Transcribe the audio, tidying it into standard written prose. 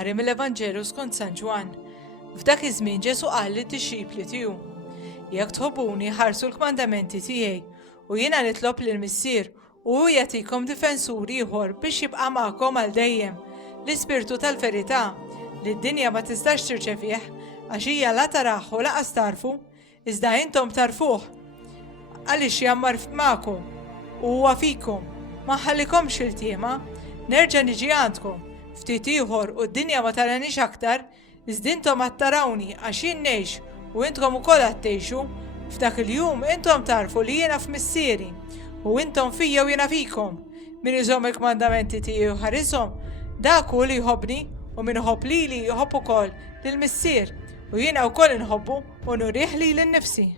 Qari mill-Evanġelu skont San Ġwan. F'dak iż-żmien Ġesu qal lid-dixxipli tiegħu: Jekk tħobbuni ħarsu l-kmandamenti tiegħi u jiena nitlob lill-Missier u hu jagħtikom difensur ieħor biex jibqa' magħkom għal dejjem, l-Ispirtu tal-verità li d-dinja ma tistax tirċevih għax hija la taraħ u laqas tarfu, iżda intom tarfuh għaliex jammar magħkom u huwa fikom. Ma ħallikomx il-tiema, nerġa' niġi għandkom ftit ieħor u d-dinja ma taranix aktar, iżda intom qed tarawni għax jien ngħix u intkom ukoll qed tgħixu. F'dak il-jum intom tarfu li jiena f'Missieri u intom fija u jiena fikom. Min iżomm il-kmandamenti tiegħi u ħarishom, dak hu li jħobbni u min iħobb lili jħobb ukoll lill-Missier u jiena wkoll inħobbu u nurih li lin-nifsi.